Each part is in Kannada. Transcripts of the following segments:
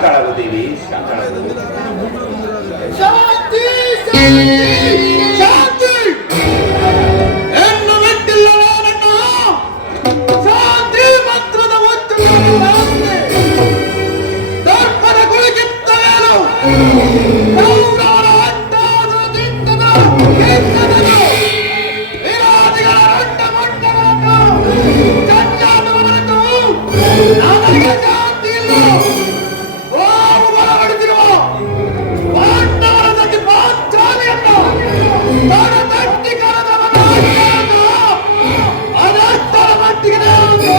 ಶಾಂತಳಾಗು ದೇವಿ, ಶಾಂತಳಾಗು. ಶಾಂತಿ ಶಾಂತಿ ಶಾಂತಿ ಹೆಣ್ಣು ಬಿಟ್ಟಿಲ್ಲ ನನ್ನ ಶಾಂತಿ ಮಂತ್ರದ ದರ್ಪಣ ಕುಳಿಕಿತ್ತವೇನು ಕೌರವರ ಅಡ್ಡಾದ ದಿಂಡದ ಕೀರ್ತನೆಗಳು ವಿರೋಧಿಗಳ ರಂಡ ಮಂಡಗಳನ್ನು ಚಂಡಾಲವರನ್ನು ನನಗೆ ಶಾಂತಿ ಇಲ್ಲ. ಗೋವು ಬಲಪಡಿಸಿರುವ ಪಾಂಡವರ ಜೊತೆ ಪಾಂಚಾಲಿಯನ್ನು ತಡೆಗಟ್ಟಿ ಕರೆದವನ ಅದಷ್ಟರ ಮಟ್ಟಿಗೆ ನಾನು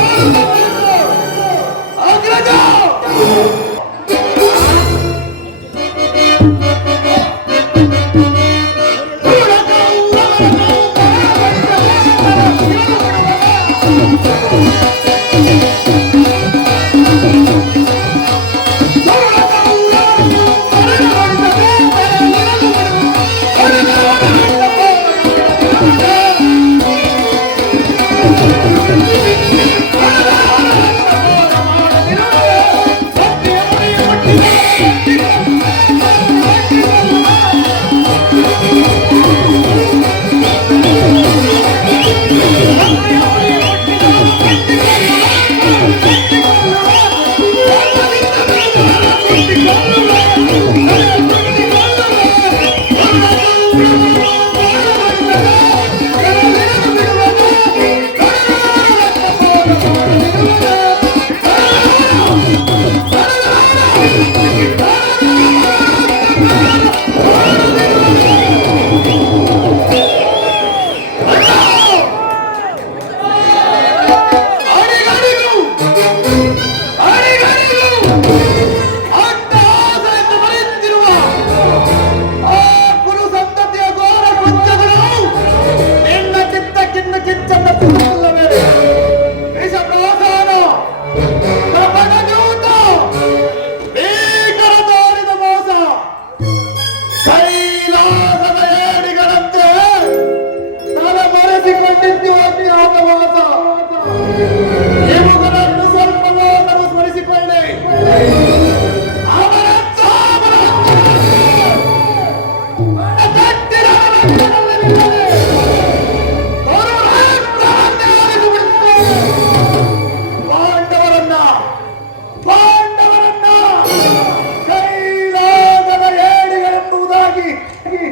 ಅಗ್ರಜ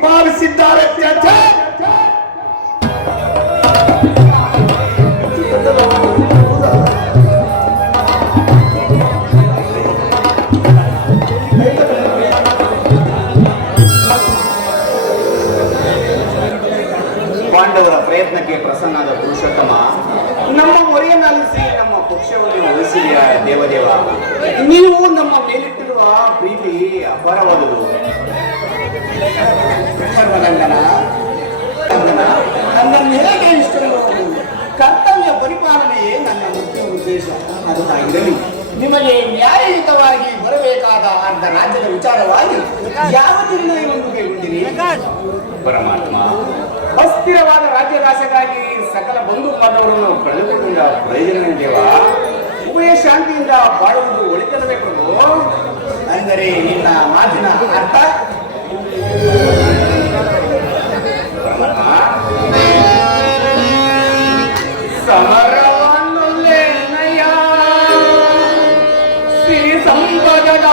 ಭಾವಿಸಿದ್ದಾರೆ. ಪಾಂಡವರ ಪ್ರಯತ್ನಕ್ಕೆ ಪ್ರಸನ್ನಾದ ಪುರುಷೋತ್ತಮ, ನಮ್ಮ ಮೊರೆಯನ್ನಾಲಿಸಿ ನಮ್ಮ ಪಕ್ಷವನ್ನು ಉಳಿಸಿದೆಯ ದೇವದೇವ. ನೀವು ನಮ್ಮ ಮೇಲಿಟ್ಟಿರುವ ಪ್ರೀತಿ ಅಪಾರವಾದುದು. ನನ್ನನ್ನು ಹೇಗೆ ಇಷ್ಟರು ಕರ್ತವ್ಯ ಪರಿಪಾಲನೆಯೇ ನನ್ನ ಮುಖ್ಯ ಉದ್ದೇಶ. ಅದಾಗಿರಲಿ, ನಿಮಗೆ ನ್ಯಾಯಯುತವಾಗಿ ಬರಬೇಕಾದ ಅರ್ಧ ರಾಜ್ಯದ ವಿಚಾರವಾಗಿ ಯಾವ ನಿರ್ಣಯವನ್ನು ಕೈಗೊಂಡಿರಿ? ಪರಮಾತ್ಮ, ಅಸ್ಥಿರವಾದ ರಾಜ್ಯದಾಸೆಗಾಗಿ ಸಕಲ ಬಂಧು ಬಾಂಧವರನ್ನು ಕಳೆದುಕೊಂಡ ಪ್ರಯೋಜನವೇದೇವ? ಉಭಯ ಶಾಂತಿಯಿಂದ ಬಾಳುವುದು ಒಳಿತನವೇ ಪ್ರಭು. ಅಂದರೆ ನಿನ್ನ ಮಾತಿನ ಅರ್ಥ ಸಮರವನ್ನುಲ್ಲೇನಯ್ಯ ಸಿರಿ ಸಂಪದದ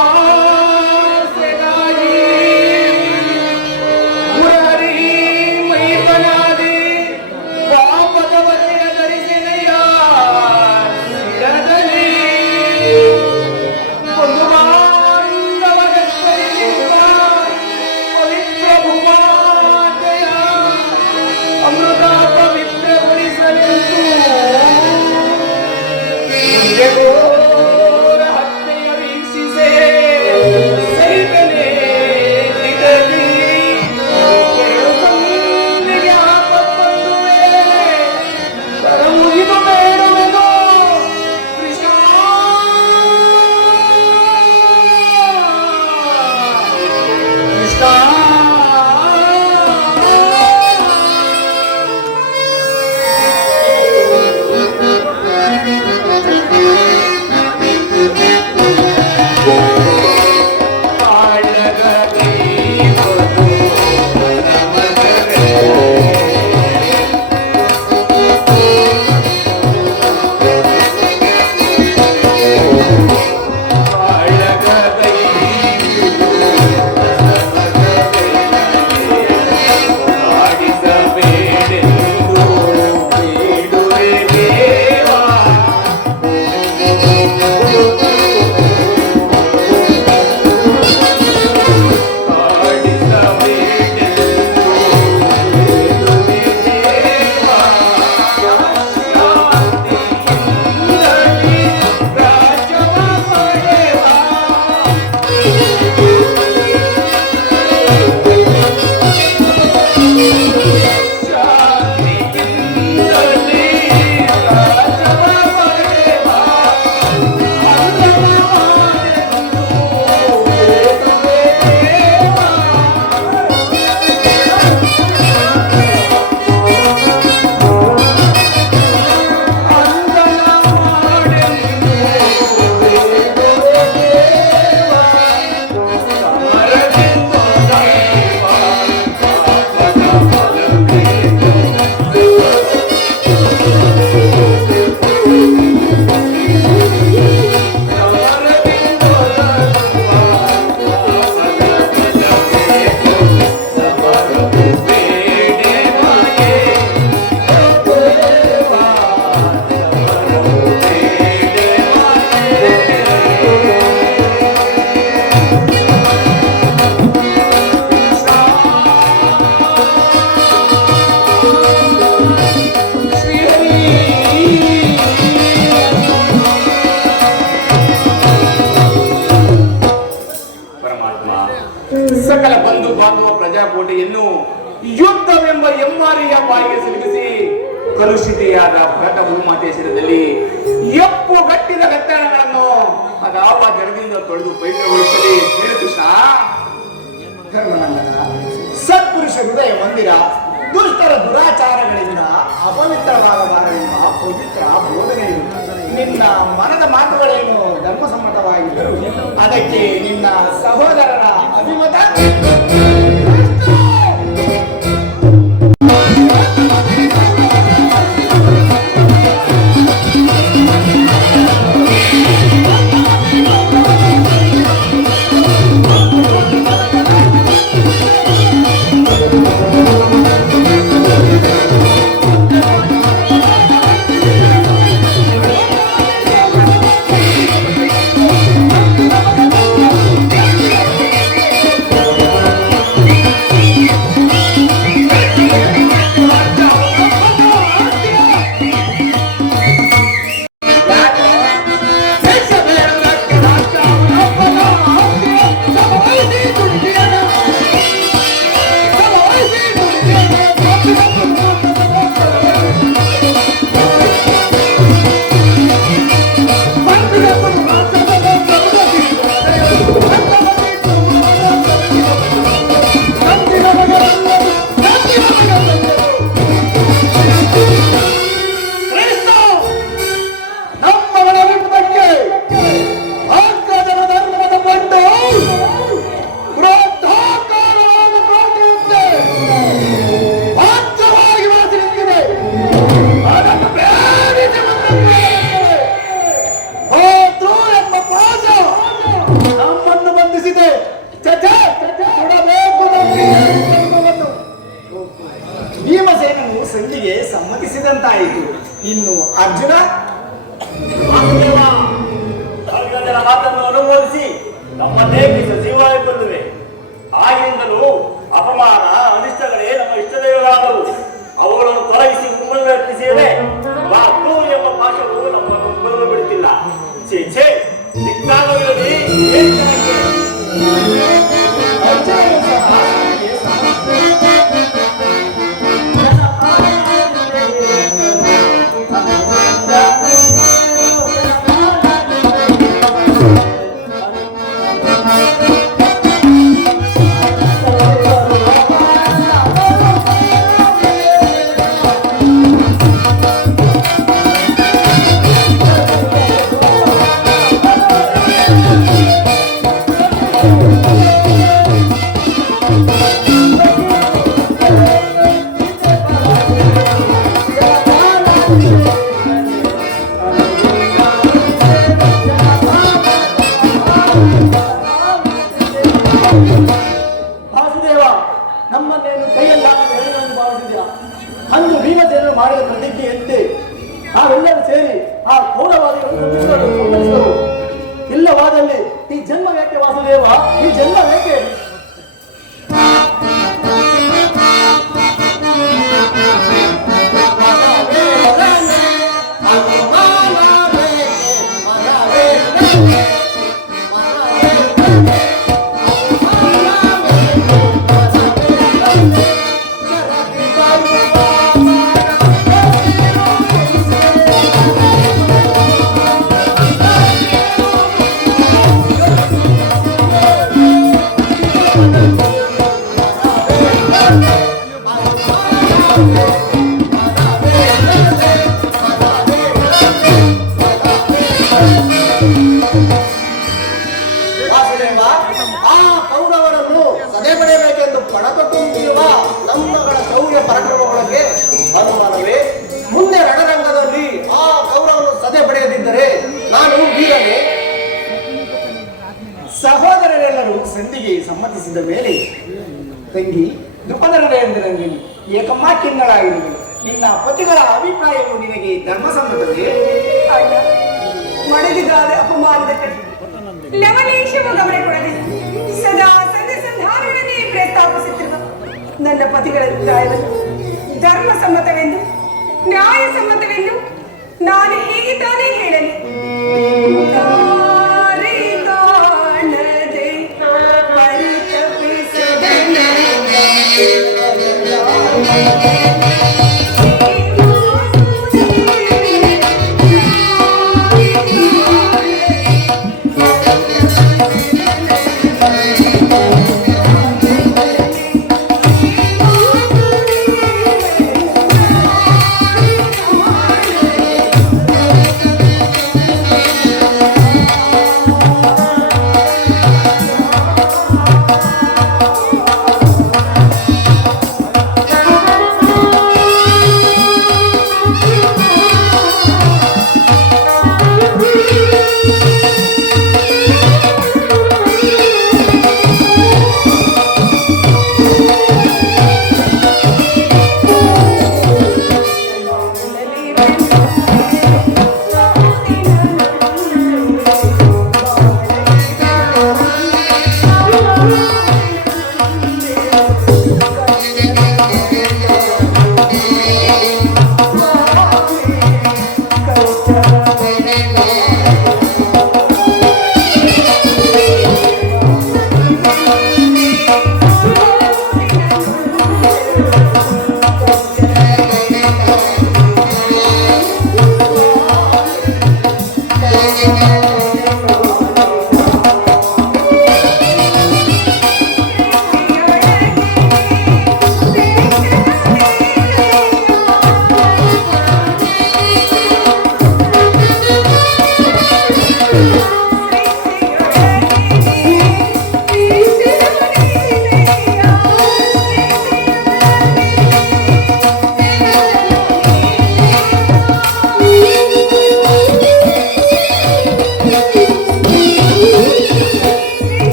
ಮುರಾರಿ ಮೈತನಾದಿ ಪಾಪದ ಬಲೆಯ ಧರಿಸಿನಯ್ಯ ಶಿರದಲ್ಲಿ ಒಂದು ಬಾಂಧವ ಪವಿತ್ರ ಎಂಬ ಎಮ್ಮಾರಿಯ ಬಾಯಿಗೆ ಸಿಲುಕಿಸಿ ಕಲುಷಿತೆಯಾದ ಭರತ ಭೂಮಾತೆ ಶಿರದಲ್ಲಿ ಎಪ್ಪು ಗಟ್ಟಿದ ಕತ್ತಣಗಳನ್ನು ಅದಾವ ಜನದಿಂದ ತೊಳೆದು ಪವಿತ್ರಗೊಳಿಸಲಿ. ಹೇಳು ಕೃಷ್ಣ. ಧರ್ಮನಂದನ, ಸತ್ಪುರುಷ ಹೃದಯ ಮಂದಿರ ದುಷ್ಟರ ದುರಾಚಾರಗಳಿಂದ ಅಪವಿತ್ರವಾಗಬಾರದೆಂಬ ಪವಿತ್ರ ಬೋಧನೆಯು ನಿನ್ನ ಮನದ ಮಾತುಗಳೇನು ಧರ್ಮಸಮ್ಮತವಾಗಿದ್ದರು ಅದಕ್ಕೆ ನಿನ್ನ ಸಹೋದರರ ಅಭಿಮತ ಭೀಮಸೇನನು ಸಂಧಿಗೆ ಸಮ್ಮತಿಸಿದಂತಾಯಿತು. ಇನ್ನು ಅರ್ಜುನ ಜನ ಮಾತನ್ನು ಅನುಮೋದಿಸಿ ನಮ್ಮನ್ನೇ ಸಜೀವವಾಗಿರುತ್ತವೆ. ಆಗಿನಿಂದಲೂ ಅಪಮಾನ ಅನಿಷ್ಟಗಳೇ ನಮ್ಮ ಇಷ್ಟದೈವಗಳಾದವು. ಅವುಗಳನ್ನು ತೊಲಗಿಸಿ ಉಮ್ಮನ್ನು ಯತ್ನಿಸಿದರೆ ಮಾತು ಎಂಬ ಭಾಷೆಗಳು ನಮ್ಮನ್ನು ಉಮ್ಮನ್ನು ಬಿಡುತ್ತಿಲ್ಲ. ಛೇ ಛೇ, ದಿಕ್ಕಾಗವಿರಲಿ ಅರ್ಜುನನು ಸಹ ಸಂಧಿಗೆ ಸಮ್ಮತಿಸಿದ. ವಾಸುದೇವ, ನಮ್ಮನ್ನೇನು ಕೈಯಲ್ಲಾಗ ಹೇಳುವುದನ್ನು ಭಾವಿಸಿದ್ಯಾ? ಅಂದು ಭೀಮಸೇನರು ಮಾಡಿದ ಪ್ರತಿಜ್ಞೆಯಂತೆ ನಾವೆಲ್ಲರೂ ಸೇರಿ ಆ ಕೌರವಾದಿಗಳನ್ನು ಸಮ್ಮತಿಸಿದರು. ಇಲ್ಲವಾದಲ್ಲಿ ಈ ಜನ್ಮ ಯಾಕೆ ವಾಸುದೇವ, ಈ ಜನ್ಮ ಯಾಕೆ? ವಾಸುದೇವ, ಆ ಕೌರವರನ್ನು ಸದೆ ಪಡೆಯಬೇಕೆಂದು ಪಣತೊಟ್ಟಿರುವ ನಮ್ಮಗಳ ಶೌರ್ಯ ಪರಾಕ್ರಮಗಳಿಗೆ ಅನುಮಾನವೇ? ಮುಂದೆ ರಣರಂಗದಲ್ಲಿ ಆ ಕೌರವರನ್ನು ಸದೆ ಪಡೆಯದಿದ್ದರೆ ನಾನು ವೀರನೇ. ಸಹೋದರರೆಲ್ಲರೂ ಸಂಧಿಗೆ ಸಮ್ಮತಿಸಿದ ಮೇಲೆ ತಂಗಿ ದ್ರುಪದರೆಂದರೆ ಏಕಮ್ಮ ಕಿನ್ನಳಾಗಿರುವುದು. ನಿನ್ನ ಪತಿಗಳ ಅಭಿಪ್ರಾಯವು ನಿನಗೆ ಧರ್ಮಸಮ್ಮತವೇ? ಮಡದಿಗಾದ ಅಪಮಾನದ ಲವಲೇಶವ ಗಮನ ಕೊಡದೆ ಸದಾ ಸಂಧಾನವನ್ನೇ ಪ್ರಸ್ತಾಪಿಸುತ್ತಿರುವ ನನ್ನ ಪತಿಗಳ ಅಭಿಪ್ರಾಯವನ್ನು ಧರ್ಮಸಮ್ಮತವೆಂದು ನ್ಯಾಯಸಮ್ಮತವೆಂದು ನಾನು ಹೇಗೆ ತಾನೇ ಹೇಳಲಿ? ದಾರಿ ಕಾಣದೆ ಪರಿತಪಿಸಿದ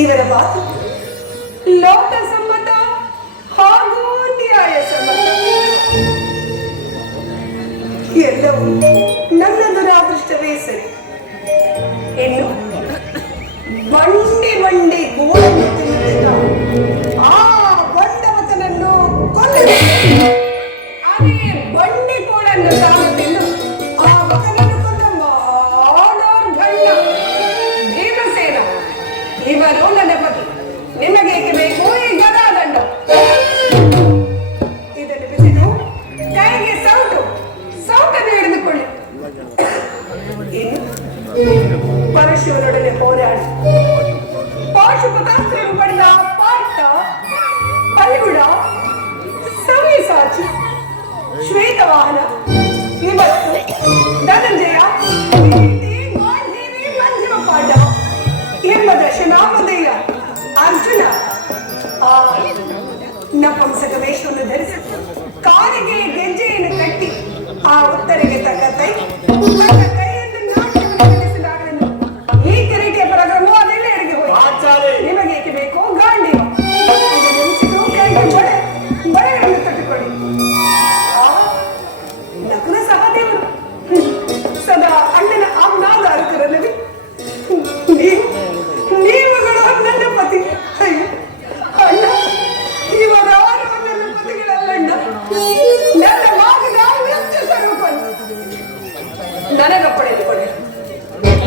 ಇವರ ಮಾತು ಲೋಕ ಸಮ್ಮತ ಹಾಗೂ ನ್ಯಾಯ ಸಮ್ಮತ. ಎಲ್ಲವೂ ನನ್ನ ದುರಾದೃಷ್ಟವೇ ಸರಿ. ಇನ್ನು ಬಂಡೆ ಗೋಳನ್ನು ತಿನ್ನುತ್ತಿದ್ದ ಆ ಬಂಡವತನನ್ನು ಕೊಲ್ಲಬೇಕು. ಅದೇ ಬಂಡೆ ಗೋಳನ್ನು ತಾನು ತಿನ್ನು ಆ ಮಗನನ್ನು ಕೊಂದ ಮಾಡೋರ್ ಗಂಡ ಭೀಮಸೇನ. ಇವರು ನನ್ನ ಪತಿ. ನಿಮಗೇಕೆ ಬೇಕು ಈ ಗದಾದಂಡ? ಇದನ್ನು ಬಿಸಿದು ಕೈಗೆ ಸೌಟನ್ನು ಹಿಡಿದುಕೊಳ್ಳಿ. ಇನ್ನು ಪರಶುವನೊಡನೆ ಹೋರಾಡಿ ಪಾಶುಪತಾಸ್ತ್ರವನ್ನು ಪಡೆದ ಪಾರ್ಥ, ಪಲ್ಗುಣ, ಸವ್ಯಸಾಚಿ, ಶ್ವೇತವಾಹನ, ವಿಭತ್ಸು, ಧನಂಜಯ, ಗಾಂಧೀವಿ, ಮಂಜಮ ಪಾಂಡವ ಎಂಬ ದಶನಾಮಧೇಯ ಅರ್ಜುನ ಆ ನಪುಂಸಕ ವೇಷವನ್ನು ಧರಿಸಿ ಕಾಲಿಗೆ ಗೆಜ್ಜೆಯನ್ನು ಕಟ್ಟಿ ಆ ಉತ್ತರಿಗೆ ತಕ್ಕ ಕೈಯನ್ನು ನಾಟ್ಯವನ್ನು ಈ ಕಿರೀಟಿಯ ಪರಾಕ್ರಮವು ಅದೆಲ್ಲ ಎಡೆಗೆ ಹೋಗಿ ನಿಮಗೇಕೆ ಬೇಕೋ ಗಾಂಡಿ ಇದು ನೆನೆಸಿದು ಕೈಗೆ ಬಳೆಗಳನ್ನು ತಟ್ಟುಕೊಳ್ಳಿ. ನಕುಲ ಸಹದೇವರು ಸದಾ ಅಣ್ಣನ ಆಜ್ಞಾಧಾರಕರಲ್ಲವೇ? ನೀವುಗಳು ನನ್ನ ಪತಿ. ಅಣ್ಣ ಇವರಾರು ನನ್ನ ಪತಿಗಳಲ್ಲಣ್ಣ. ನನ್ನ ಮಾಗದ ನೃತ್ಯ ಸ್ವರೂಪನು ನನಗ ಪಡೆದುಕೊಳ್ಳಿ.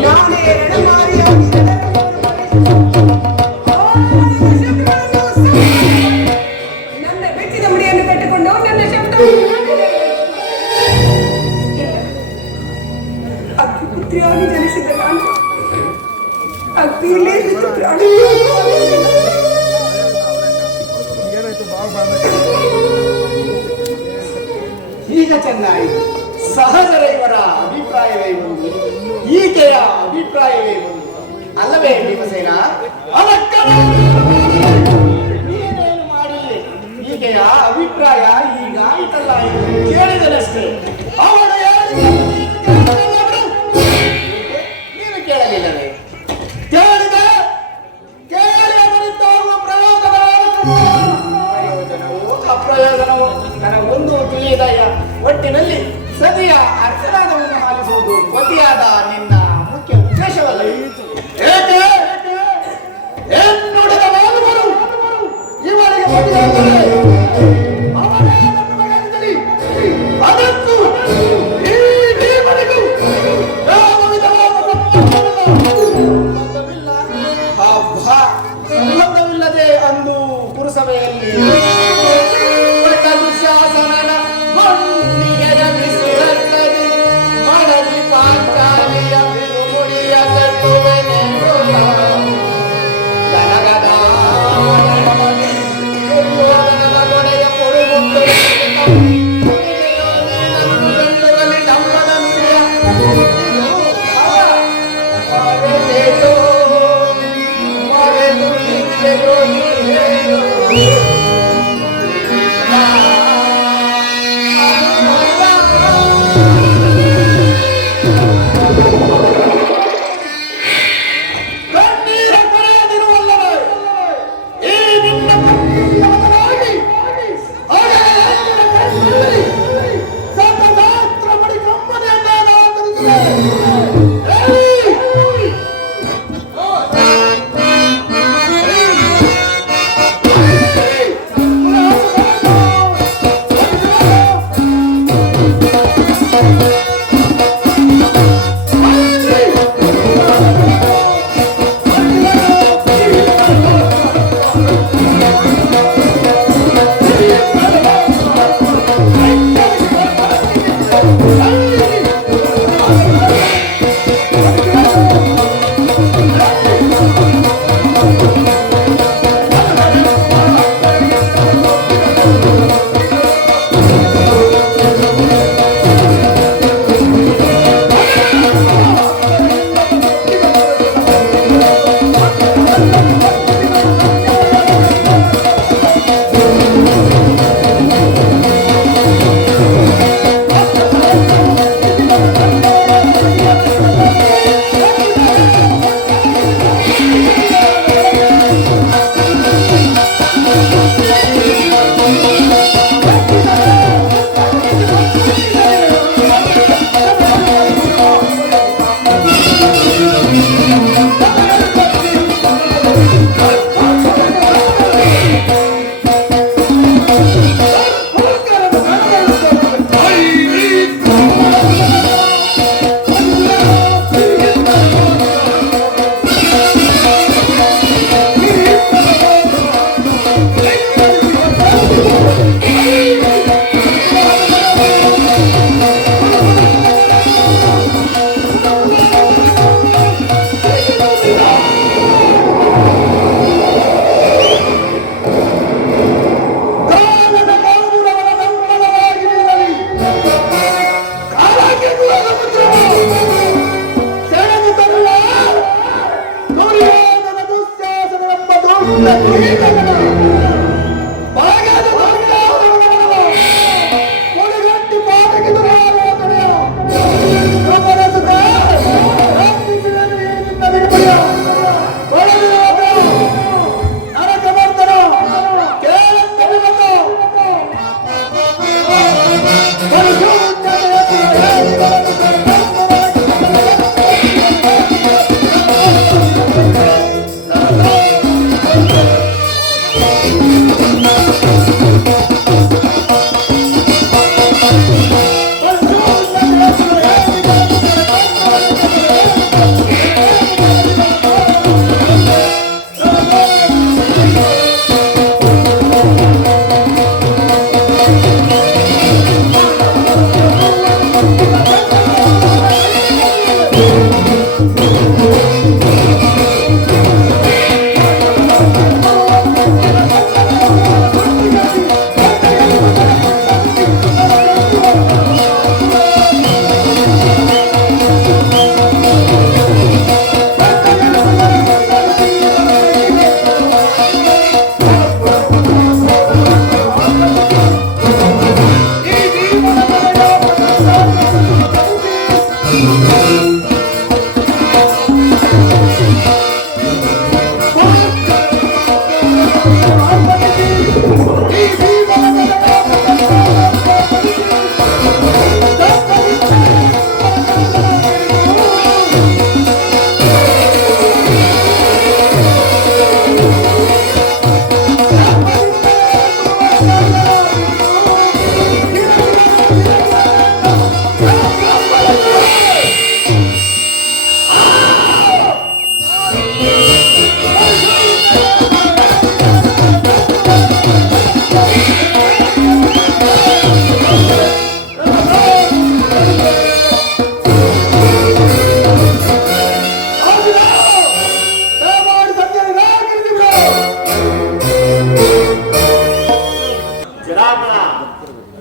ನಾನೇ ರಣಮಾರಿಯಾಗಿ ನನ್ನ ಬೆಚ್ಚಿದ ಮುಡಿಯನ್ನು ಕಟ್ಟಿಕೊಂಡು ನನ್ನ ಶಬ್ದವನ್ನು ಅಗ್ನಿಪುತ್ರಿಯಾಗಿ ಜನಿಸಿದ ನಾನು ಅಗ್ನಿಯಲ್ಲೇ ಬಿದ್ದು ಪ್ರಾಣ ಈಗ ಚೆನ್ನಾಯಿತು. ಸಹಜರ ಇವರ ಅಭಿಪ್ರಾಯವೇ ಒಂದು, ಈಕೆಯ ಅಭಿಪ್ರಾಯವೇ ಒಂದು ಅಲ್ಲವೇ ಭೀಮಸೇನ? ನೀನೇನು ಮಾಡಿಲ್ಲ. ಈಕೆಯ ಅಭಿಪ್ರಾಯ ಹೀಗಾಯಿತಲ್ಲ ಎಂದು ಕೇಳಿದನಷ್ಟೇ. ಅವಳು ನೀನು ಕೇಳಲಿಲ್ಲವೇ? ಕೇಳಿ ಅವರಿಂದಾಗುವ ಪ್ರಯೋಜನವೋ ಅಪ್ರಯೋಜನವೋ ನನಗೊಂದು ತಿಳಿಯದಯ. ಒಟ್ಟಿನಲ್ಲಿ ಸತಿಯ ಅರ್ಥನಾದವನ್ನು ಆಲಿಸುವುದು ಪತಿಯಾದ ನಿನ್ನ ಮುಖ್ಯ ಉದ್ದೇಶವಲ್ಲ. ಏಕೆ ನುಡಿದ ಮಾಲುಗಳು ಇವರಿಗೆ ಪತಿಯಾದರೆ ಅವರೇ ನನ್ನ ಮಗನಿರಲಿ. ಅದಕ್ಕೂ ಈ ಭೀಮನಿಗೂ ಯಾವ ವಿಧವಾದ ಸಂಬಂಧವಿಲ್ಲದೆ ಅಂದು ಪುರಸಭೆಯಲ್ಲಿ ಶಾಸನದ ಮಣ್ಣಿಗೆಯ ಬಿಸಿಲಲ್ಲದೆ ಮಡದಿ ಪಾಂಚಾಲಿಯ ಬಿರುಮುಡಿಯ ಕಟ್ಟುವೆನೆಂದು ಗನಗದ ಗೊಡೆಯ ಪುಡುಗುಟ್ಟು ಬೆಳ್ಳುಗಲಿ ಡಂಬದಂತೆಯ ಮರೆದು ನಿಂತೆಯೋ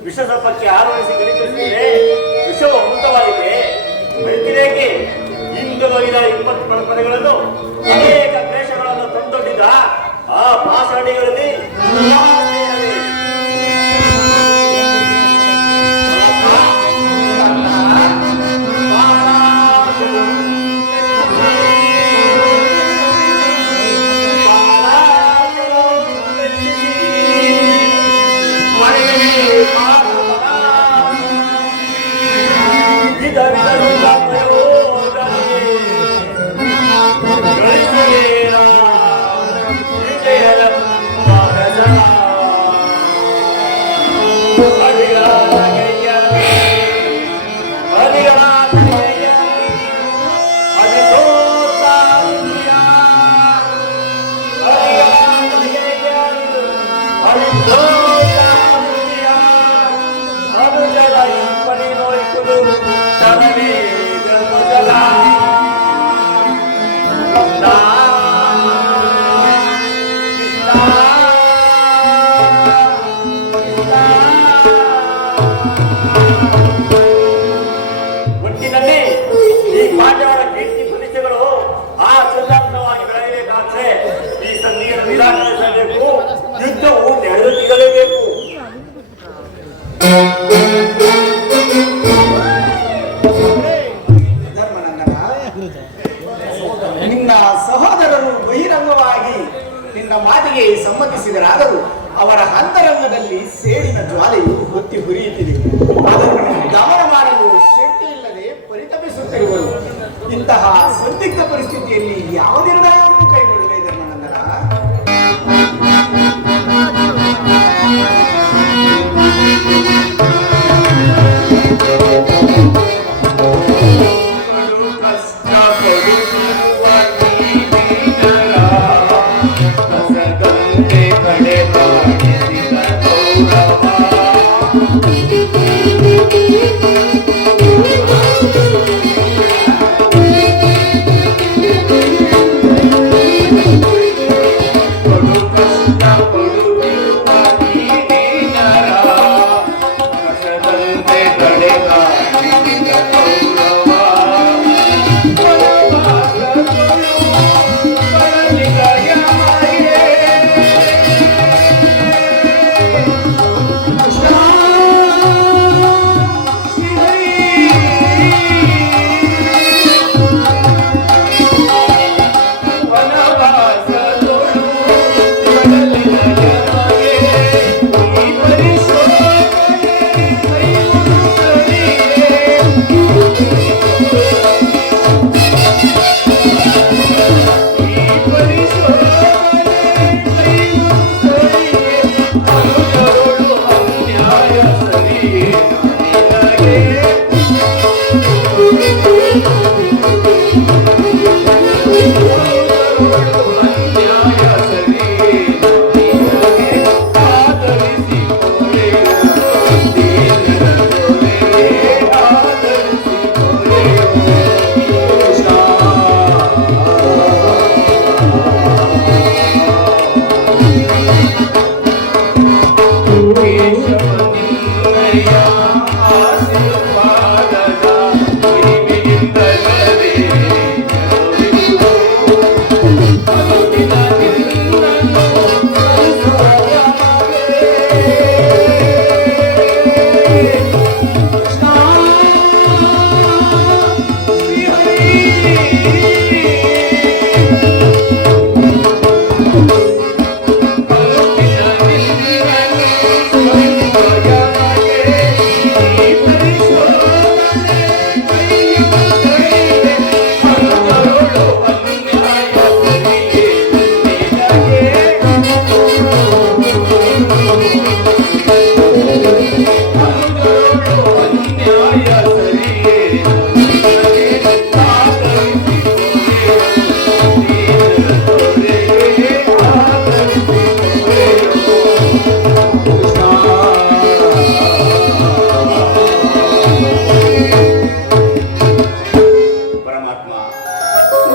ವಿಷಸರ್ಪಕ್ಕೆ ಆರೋಹಿಸಿ ಗಣಿಸಿದರೆ ವಿಷವು ಅಮೃತವಾಗಿದೆ. ಬೆಳ್ತಿರೇಕೆ ಇಂದು ಒಯ್ದ 20 ಪಡೆಗಳನ್ನು ಅನೇಕ ಕ್ಲೇಶಗಳನ್ನು ತಂದೊಡ್ಡಿದ ಆ ಪಾಷಾಣಿಗಳಲ್ಲಿ ಒಟ್ಟಿನಲ್ಲಿ ಈ ಪಾಂಡವರ ಕೀರ್ತಿ ಪ್ರತಿಷ್ಠೆಗಳು ಆ ಚಂದಾಂತವಾಗಿ ಬೆಳೆಯಬೇಕಾದ್ರೆ ಈ ಸಂಧಿಯನ್ನು ನಿರಾಕರಿಸಬೇಕು, ಯುದ್ಧವು ನಡೆದು తీರಲೇಬೇಕು. ನಿನ್ನ ಸಹೋದರರು ಬಹಿರಂಗವಾಗಿ ನಿನ್ನ ಮಾತಿಗೆ ಸಮ್ಮತಿಸಿದರಾದರೂ ಅವರ ಅಂತರಂಗದಲ್ಲಿ ಸೇಡಿನ ಜ್ವಾಲೆಯು ಹೊತ್ತಿ ಹುರಿಯುತ್ತಿದೆ. ಅದನ್ನು ಗಮನ ಮಾಡಲು ಶಕ್ತಿ ಇಲ್ಲದೆ ಪರಿತಪಿಸುತ್ತಿರುವರು. ಇಂತಹ ಸಂದಿಗ್ಧ ಪರಿಸ್ಥಿತಿಯಲ್ಲಿ ಯಾವ ನಿರ್ಣಯವನ್ನು ಕೈಗೊಳ್ಳಲಿದೆ ಧರ್ಮನಂದನ?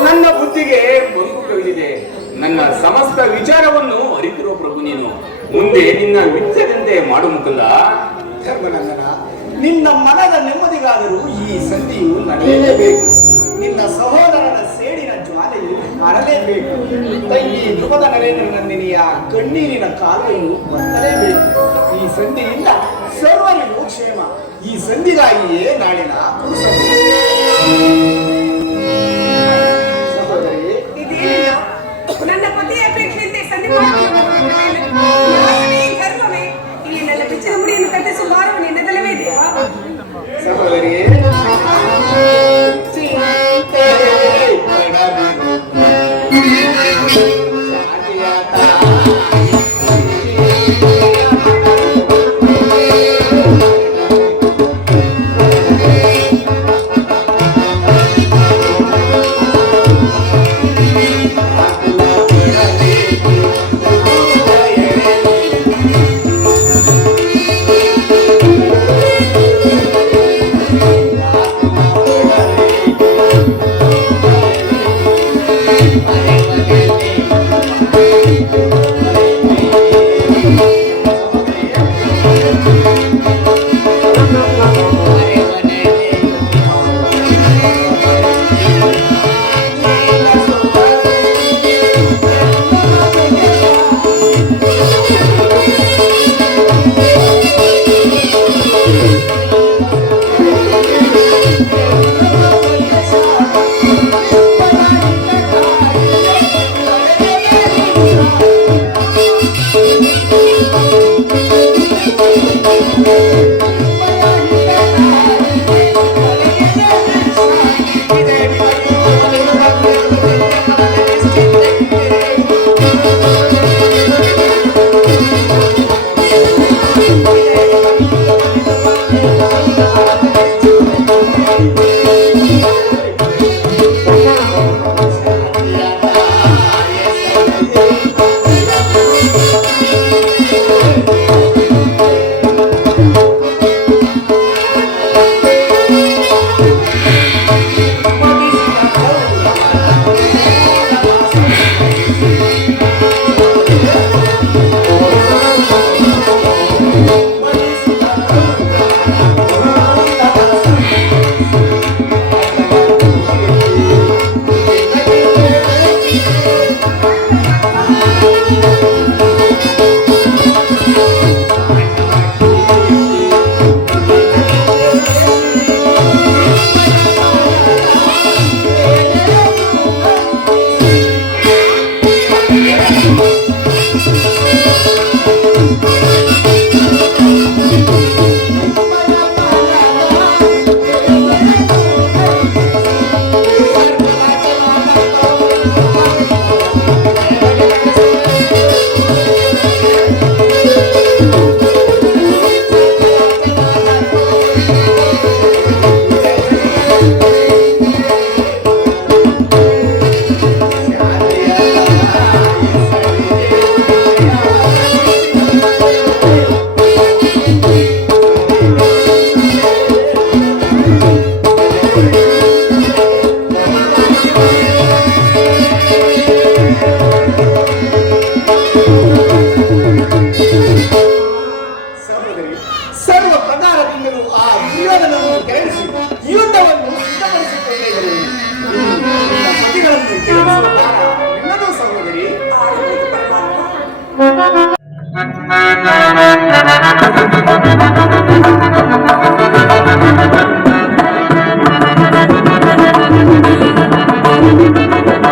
ನನ್ನ ಬುದ್ಧಿಗೆ ಬಂದು ಕವಿದಿದೆ. ನನ್ನ ಸಮಸ್ತ ವಿಚಾರವನ್ನು ಅರಿತಿರುವ ಪ್ರಭು ನೀನು. ಮುಂದೆ ನಿನ್ನ ವಿಚಾರದಂತೆ ಮಾಡು ಮುಕುಂದ. ಧರ್ಮನಂದನ, ನಿನ್ನ ಮನದ ನೆಮ್ಮದಿಗಾದರೂ ಈ ಸಂಧಿಯು ನಡೆಯಲೇಬೇಕು. ನಿನ್ನ ಸಹೋದರನ ಸೇಡಿನ ಜ್ವಾಲೆಯು ಮರಲೇಬೇಕು. ತಂಗಿ ಧ್ರುವದ ನರೇಂದ್ರನಂದಿನಿಯ ಕಣ್ಣೀರಿನ ಕಾಲುವೆಯು ಬತ್ತಲೇಬೇಕು. ಈ ಸಂಧಿಯಿಂದ ಸರ್ವರಿಗೂ ಕ್ಷೇಮ. ಈ ಸಂಧಿಗಾಗಿಯೇ ನಾಳಿನ ಕುರುಸಭೆ. ಸಹೋದರಿ, ಇದೇನಿಲ್ಲ ನನ್ನ ಪತಿಯ ಅಪೇಕ್ಷೆಯಂತೆ ಸಂಧಿ ಧರ್ಮವೇ ಈ ನನ್ನ ಬಿಚ್ಚಿದ ಮುಡಿಯನ್ನು ಕಟ್ಟಿಸುವ ಭಾರವು ನಿನ್ನದಲ್ಲವೇ ದೇವ. ಸಹೋದರಿ,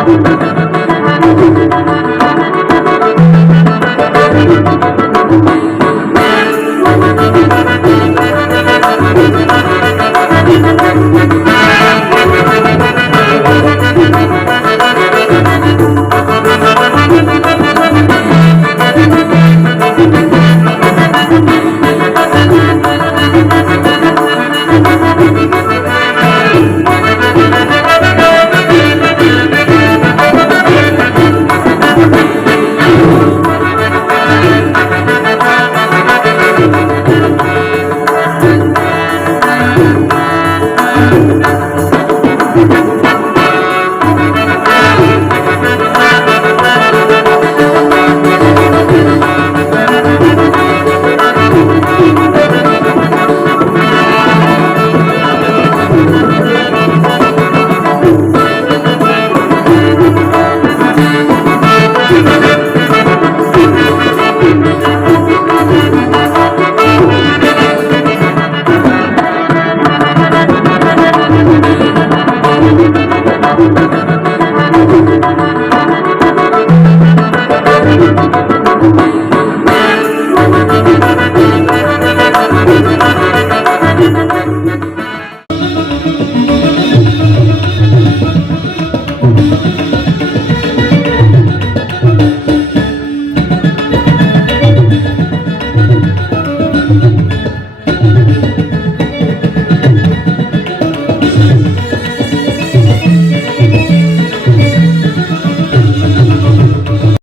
Thank you.